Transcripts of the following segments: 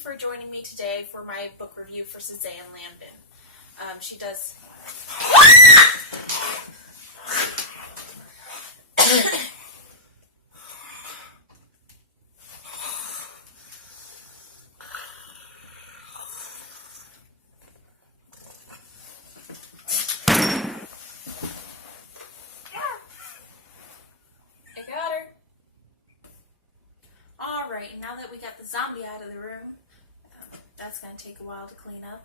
for joining me today for my book review for Suzanne Lambden. She does... Now that we got the zombie out of the room, that's going to take a while to clean up,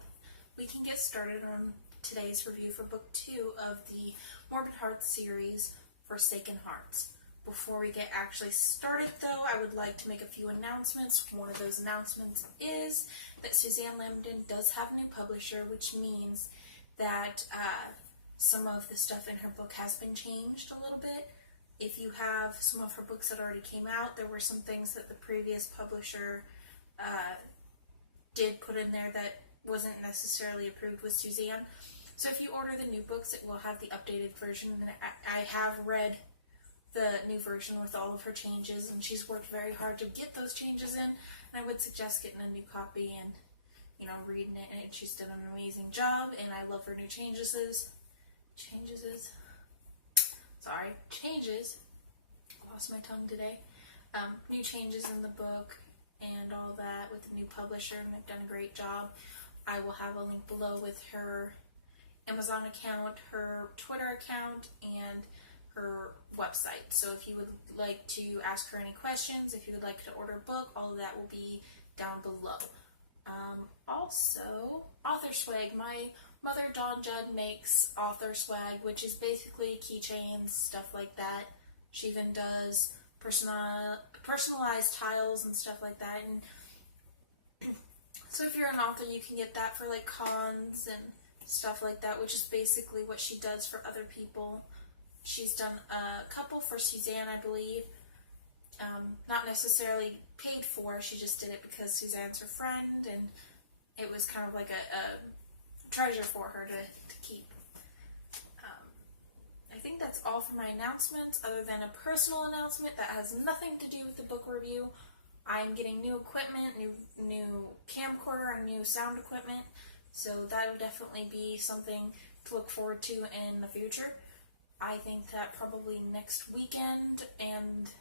we can get started on today's review for book 2 of the Morbid Hearts series, Forsaken Hearts. Before we get actually started though, I would like to make a few announcements. One of those announcements is that Suzanne Lambden does have a new publisher, which means that some of the stuff in her book has been changed a little bit. If you have some of her books that already came out, there were some things that the previous publisher did put in there that wasn't necessarily approved with Suzanne. So if you order the new books, it will have the updated version. And I have read the new version with all of her changes, and she's worked very hard to get those changes in. And I would suggest getting a new copy and, reading it. And she's done an amazing job, and I love her new changes. Lost my tongue today. New changes in the book and all that with the new publisher, and they've done a great job. I will have a link below with her Amazon account, her Twitter account, and her website. So if you would like to ask her any questions, if you would like to order a book, all of that will be down below. Also, author swag. My mother, Dawn Judd, makes author swag, which is basically keychains, stuff like that. She even does personalized tiles and stuff like that. And so if you're an author, you can get that for like cons and stuff like that, which is basically what she does for other people. She's done a couple for Suzanne, I believe. Not necessarily paid for, she just did it because Suzanne's her friend, and it was kind of like a treasure for her to keep. I think that's all for my announcements, other than a personal announcement that has nothing to do with the book review. I'm getting new equipment, new camcorder, and new sound equipment, so that will definitely be something to look forward to in the future. I think that probably next weekend, and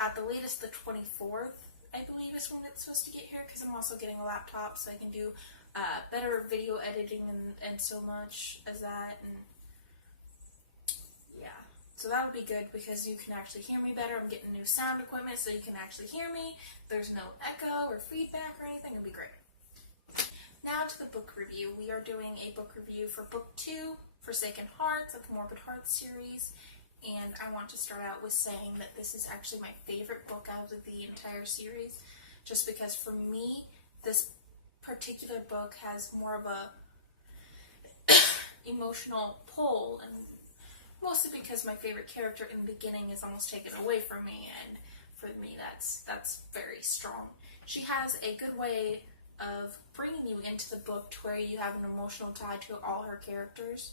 at the latest the 24th, I believe is when it's supposed to get here, because I'm also getting a laptop so I can do better video editing and so much as that, and yeah. So that would be good because you can actually hear me better. I'm getting new sound equipment so you can actually hear me. There's no echo or feedback or anything. It'll be great. Now to the book review. We are doing a book review for book 2, Forsaken Hearts, of the Morbid Hearts series. And I want to start out with saying that this is actually my favorite book out of the entire series, just because for me, this particular book has more of a emotional pull, and mostly because my favorite character in the beginning is almost taken away from me, and for me that's very strong. She has a good way of bringing you into the book to where you have an emotional tie to all her characters,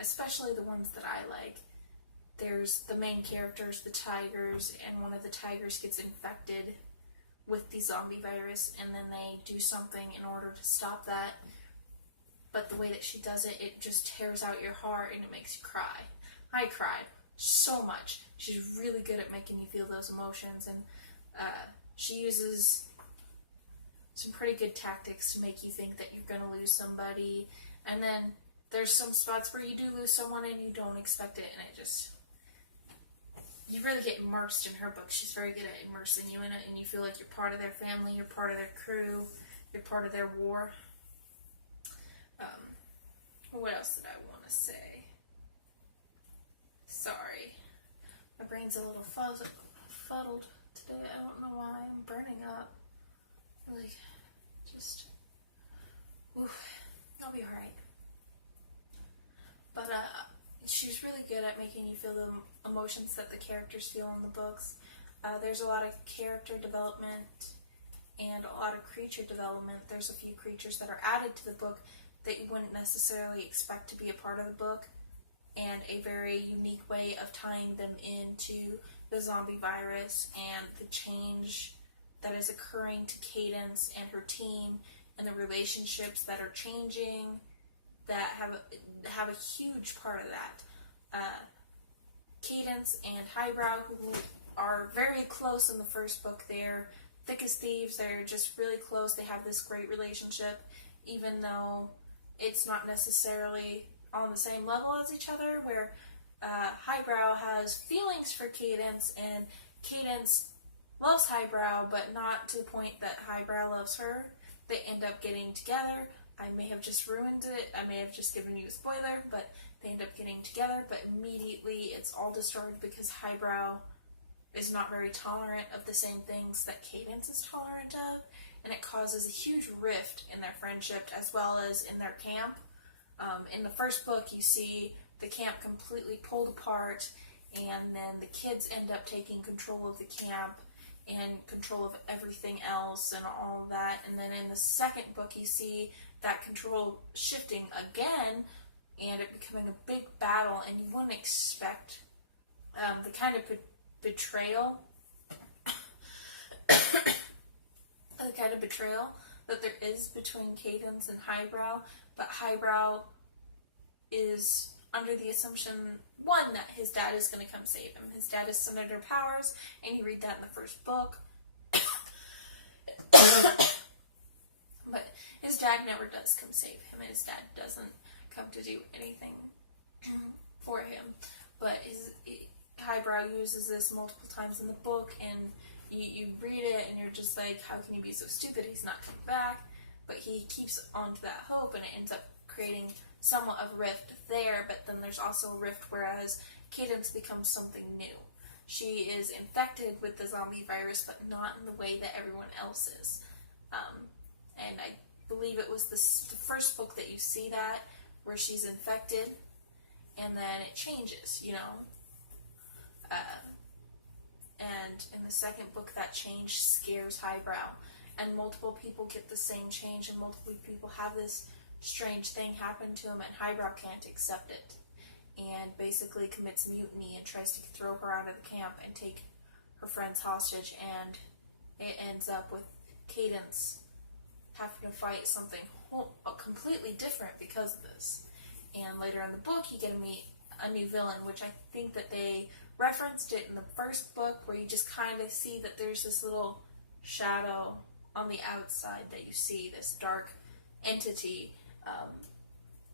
especially the ones that I like. There's the main characters, the tigers, and one of the tigers gets infected with the zombie virus, and then they do something in order to stop that. But the way that she does it, it just tears out your heart and it makes you cry. I cried so much. She's really good at making you feel those emotions, and she uses some pretty good tactics to make you think that you're going to lose somebody, and then there's some spots where you do lose someone and you don't expect it, and it just... You really get immersed in her book. She's very good at immersing you in it, and you feel like you're part of their family, you're part of their crew, you're part of their war. What else did I want to say? Sorry. My brain's a little fuddled today. I don't know why. I'm burning up. Like, just... Oof. I'll be alright. But, she's really good at making you feel the emotions that the characters feel in the books. There's a lot of character development and a lot of creature development. There's a few creatures that are added to the book that you wouldn't necessarily expect to be a part of the book, and a very unique way of tying them into the zombie virus and the change that is occurring to Cadence and her team, and the relationships that are changing that have a huge part of that. Cadence and Highbrow, who are very close in the first book, they're thick as thieves, they're just really close, they have this great relationship, even though it's not necessarily on the same level as each other, where Highbrow has feelings for Cadence, and Cadence loves Highbrow, but not to the point that Highbrow loves her. They end up getting together. I may have just ruined it, I may have just given you a spoiler, but they end up getting together, but immediately it's all destroyed because Highbrow is not very tolerant of the same things that Cadence is tolerant of, and it causes a huge rift in their friendship as well as in their camp. In the first book, you see the camp completely pulled apart, and then the kids end up taking control of the camp and control of everything else and all of that. And then in the second book, you see that control shifting again and it becoming a big battle, and you wouldn't expect the kind of betrayal that there is between Cadence and Highbrow, but Highbrow is under the assumption, one, that his dad is going to come save him. His dad is Senator Powers, and you read that in the first book. But his dad never does come save him, and his dad doesn't come to do anything for him. But Highbrow uses this multiple times in the book, and you read it, and you're just like, how can he be so stupid? He's not coming back. But he keeps on to that hope, and it ends up creating somewhat of a rift there, but then there's also a rift whereas Cadence becomes something new. She is infected with the zombie virus, but not in the way that everyone else is. And I believe it was the first book that you see that, where she's infected, and then it changes, you know. And in the second book, that change scares Highbrow, and multiple people get the same change, and multiple people have this strange thing happen to him, and Highbrow can't accept it, and basically commits mutiny and tries to throw her out of the camp and take her friends hostage, and it ends up with Cadence having to fight something completely different because of this. And later in the book, you get to meet a new villain, which I think that they referenced it in the first book, where you just kind of see that there's this little shadow on the outside that you see, this dark entity.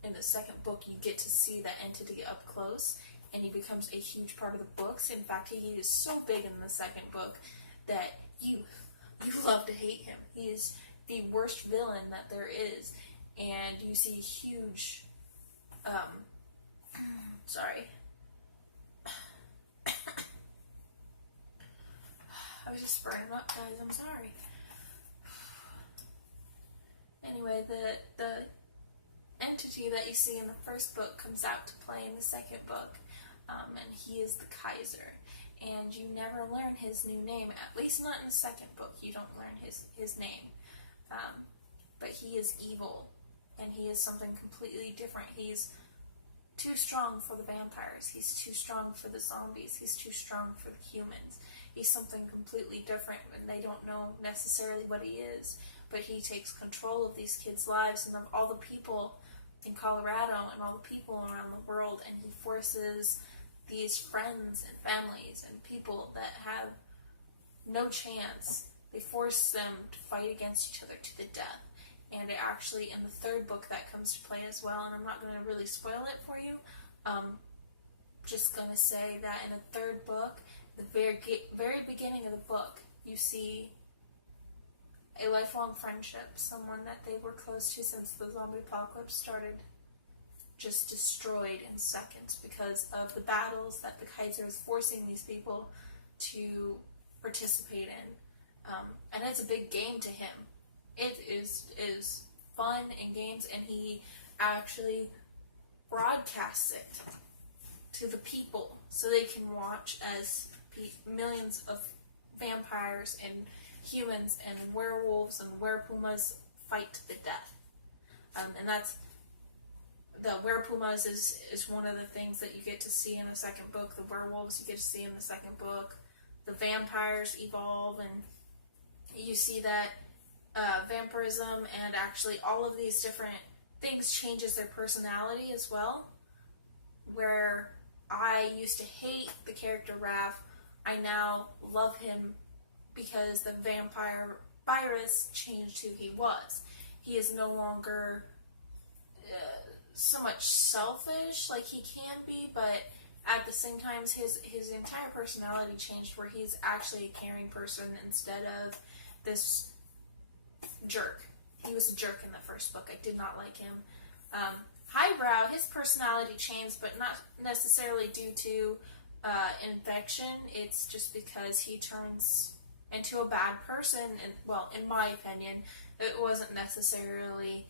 In the second book, you get to see that entity up close, and he becomes a huge part of the books. In fact, he is so big in the second book that you love to hate him. He is the worst villain that there is, and you see huge, sorry. I was just burning up, guys, I'm sorry. Anyway, the entity that you see in the first book comes out to play in the second book, and he is the Kaiser, and you never learn his new name, at least not in the second book. You don't learn his name, but he is evil, and he is something completely different. He's too strong for the vampires, he's too strong for the zombies, he's too strong for the humans. He's something completely different, and they don't know necessarily what he is, but he takes control of these kids' lives and of all the people in Colorado and all the people around the world, and he forces these friends and families and people that have no chance, they force them to fight against each other to the death. And it actually, in the third book, that comes to play as well, and I'm not going to really spoil it for you. Just going to say that in the third book, the very beginning of the book, you see a lifelong friendship, someone that they were close to since the zombie apocalypse started, just destroyed in seconds because of the battles that the Kaiser is forcing these people to participate in. And it's a big game to him. It is fun and games, and he actually broadcasts it to the people so they can watch as millions of vampires and humans and werewolves and werepumas fight to the death. And that's the werepumas is one of the things that you get to see in the second book. The werewolves you get to see in the second book. The vampires evolve, and you see that vampirism and actually all of these different things changes their personality as well. Where I used to hate the character Raph, I now love him because the vampire virus changed who he was. He is no longer so much selfish like he can be, but at the same time his entire personality changed where he's actually a caring person instead of this jerk. He was a jerk in the first book. I did not like him. Highbrow, his personality changed, but not necessarily due to infection. It's just because he turns into a bad person, and well, in my opinion, it wasn't necessarily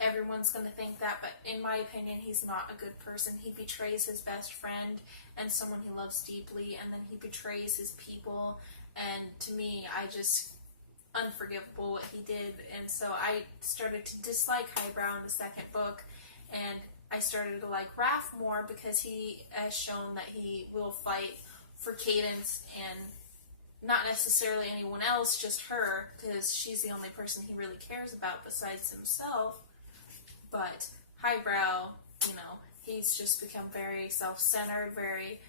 everyone's going to think that, but in my opinion, he's not a good person. He betrays his best friend and someone he loves deeply, and then he betrays his people, and to me, unforgivable what he did, and so I started to dislike Highbrow in the second book, and I started to like Raph more because he has shown that he will fight for Cadence and not necessarily anyone else, just her, because she's the only person he really cares about besides himself. But Highbrow, he's just become very self-centered, very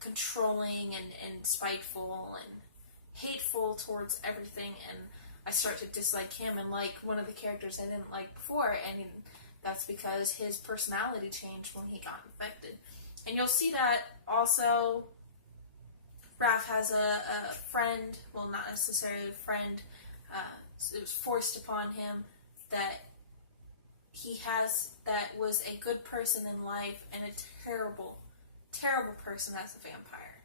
controlling and spiteful and hateful towards everything, and I start to dislike him and like one of the characters I didn't like before, and that's because his personality changed when he got infected. And you'll see that also Raph has a friend, well, not necessarily a friend, it was forced upon him that he has that was a good person in life and a terrible, terrible person as a vampire.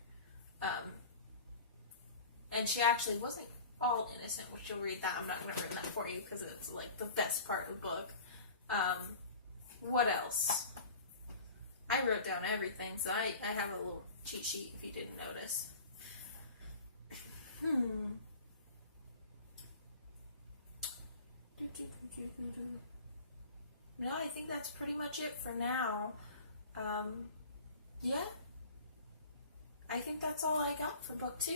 And she actually wasn't all innocent, which you'll read that. I'm not going to read that for you because it's like the best part of the book. What else? I wrote down everything, so I have a little cheat sheet if you didn't notice. No, I think that's pretty much it for now. Yeah. I think that's all I got for book 2.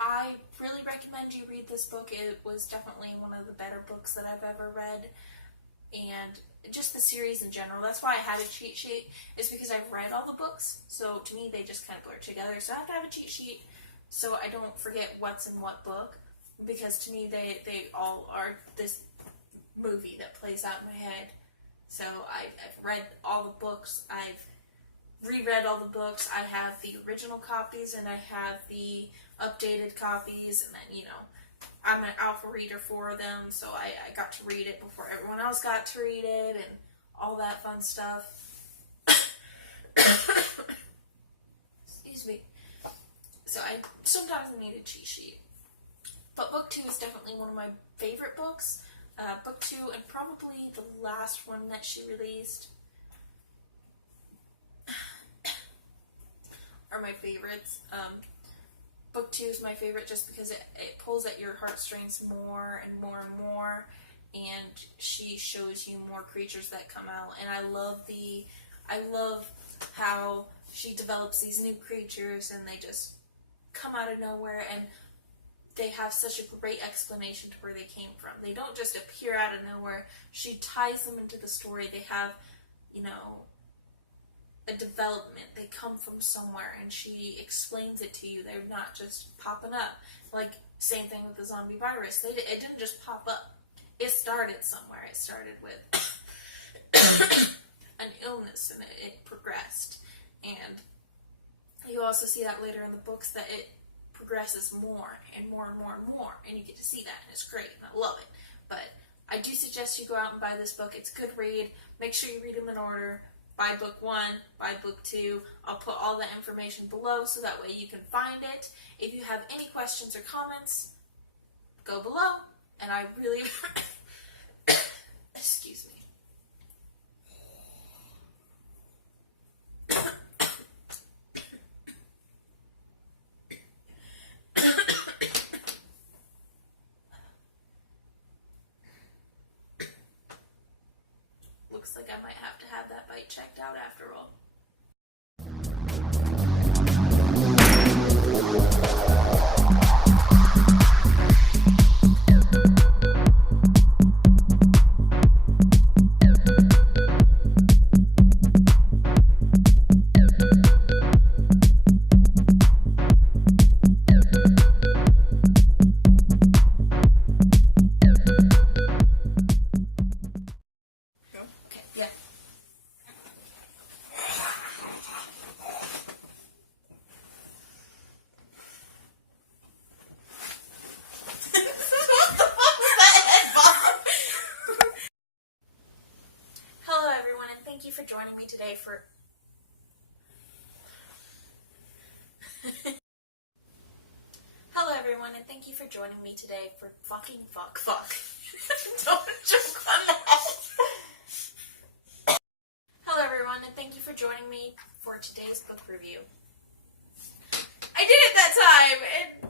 I really recommend you read this book. It was definitely one of the better books that I've ever read. And just the series in general. That's why I had a cheat sheet. It's because I've read all the books. So to me, they just kind of blur together. So I have to have a cheat sheet so I don't forget what's in what book. Because to me, they all are this movie that plays out in my head. So I've read all the books. I've reread all the books. I have the original copies and I have the updated copies, and then I'm an alpha reader for them, so I got to read it before everyone else got to read it and all that fun stuff. Excuse me. So I sometimes need a cheat sheet. But book 2 is definitely one of my favorite books. Book 2 and probably the last one that she released are my favorites. Book 2 is my favorite just because it pulls at your heartstrings more and more and more, and she shows you more creatures that come out, and I love how she develops these new creatures and they just come out of nowhere, and they have such a great explanation to where they came from. They don't just appear out of nowhere. She ties them into the story. They have, a development. They come from somewhere, and she explains it to you. They're not just popping up. Like, same thing with the zombie virus. It didn't just pop up. It started somewhere. It started with an illness, and it progressed. And you also see that later in the books that it progresses more and more and more and more, and you get to see that, and it's great, and I love it. But I do suggest you go out and buy this book. It's a good read. Make sure you read them in order. Buy book 1, buy book 2. I'll put all the information below so that way you can find it. If you have any questions or comments, go below, and I really excuse me. Looks like I might have to have that bite checked out after all. and thank you for joining me today for fuck. Don't joke on that. Hello everyone, and thank you for joining me for today's book review. I did it that time!